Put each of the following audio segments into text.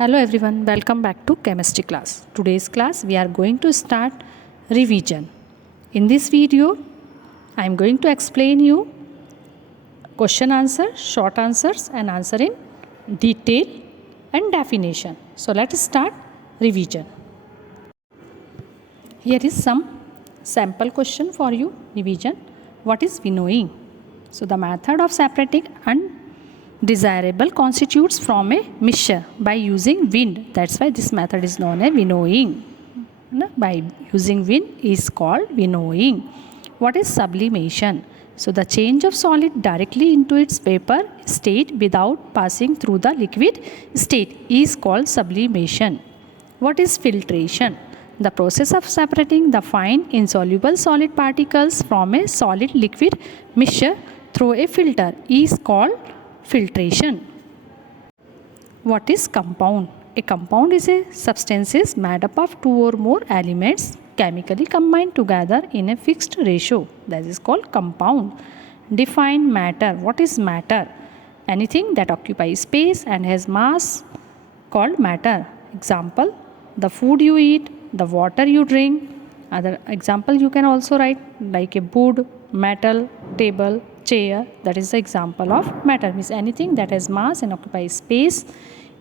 Hello everyone, welcome back to chemistry class. Today's class we are going to start revision. In this video I am going to explain you question answer, short answers and answer in detail and definition. So let's start revision. Here is some sample question for you revision. What is winnowing? So the method of separating undesirable constitutes from a mixture by using wind. That's why this method is known as winnowing. By using wind is called winnowing. What is sublimation? So the change of solid directly into its vapor state without passing through the liquid state is called sublimation. What is filtration? The process of separating the fine insoluble solid particles from a solid liquid mixture through a filter is called filtration. What is compound? A compound is a substance made up of two or more elements chemically combined together in a fixed ratio. That is called compound. Define matter. What is matter? Anything that occupies space and has mass called matter. Example, the food you eat, the water you drink. Other example you can also write like a wood, metal, table, chair. That is the example of matter. Means anything that has mass and occupies space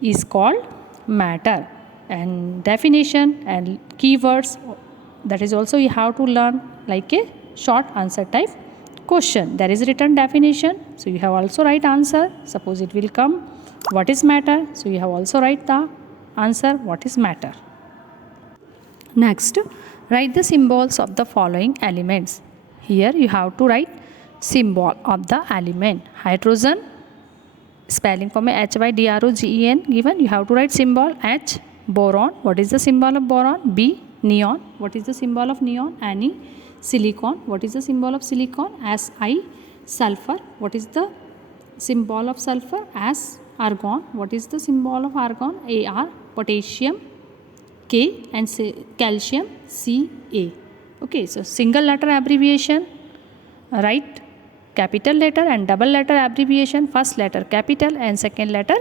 is called matter. And definition and keywords, that is also you have to learn like a short answer type question. There is written definition, so you have also write answer. Suppose it will come what is matter, so you have also write the answer what is matter. Next, write the symbols of the following elements. Here you have to write symbol of the element. Hydrogen, spelling form HYDROGEN given. You have to write symbol H. Boron, what is the symbol of boron? B. Neon, what is the symbol of neon? Ne. Silicon, what is the symbol of silicon? Si. Sulfur, what is the symbol of sulfur? S. Argon, what is the symbol of argon? Ar. Potassium, K, and calcium, Ca. Okay, so single letter abbreviation, write capital letter and double letter abbreviation. First letter capital and second letter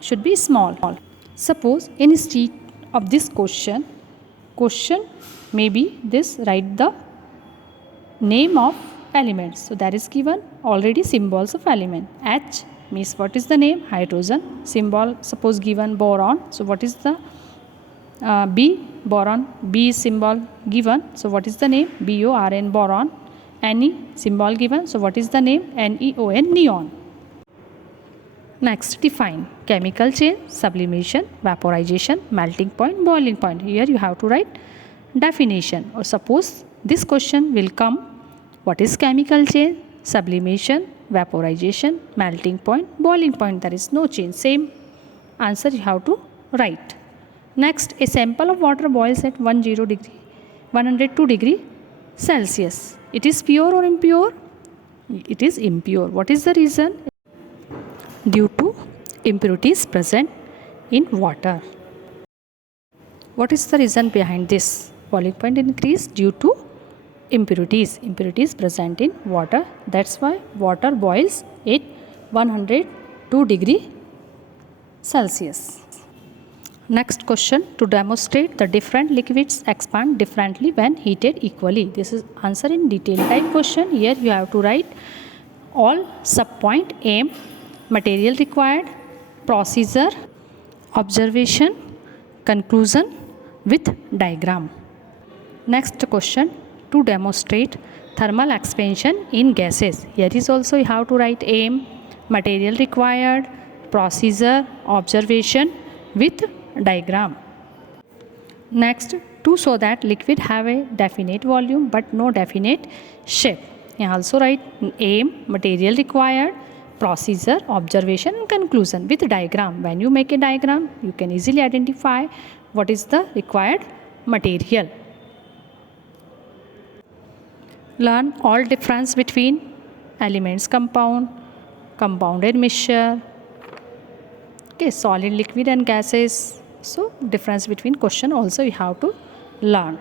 should be small. Suppose instead of this question maybe this, write the name of elements. So that is given already symbols of element. H means what is the name? Hydrogen. Symbol suppose given boron. So what is the B? Boron. B symbol given. So what is the name? BORN, boron. Ne symbol given. So what is the name? NEON, neon. Next, define chemical change, sublimation, vaporization, melting point, boiling point. Here you have to write definition. Or suppose this question will come, what is chemical change, sublimation, vaporization, melting point, boiling point. There is no change. Same answer you have to write. Next, a sample of water boils at 102 degree Celsius. It is pure or impure? It is impure. What is the reason? Due to impurities present in water. What is the reason behind this? Boiling point increase due to impurities present in water. That's why water boils at 102 degree Celsius. Next question, to demonstrate the different liquids expand differently when heated equally. This is answer in detail type question. Here you have to write all subpoint aim, material required, procedure, observation, conclusion with diagram. Next question, to demonstrate thermal expansion in gases. Here is also you have to write aim, material required, procedure, observation with diagram. Next, to show that liquid have a definite volume but no definite shape. You also write aim, material required, procedure, observation and conclusion with diagram. When you make a diagram, you can easily identify what is the required material. Learn all difference between elements compound, compounded mixture, solid, liquid and gases. So difference between question also you have to learn.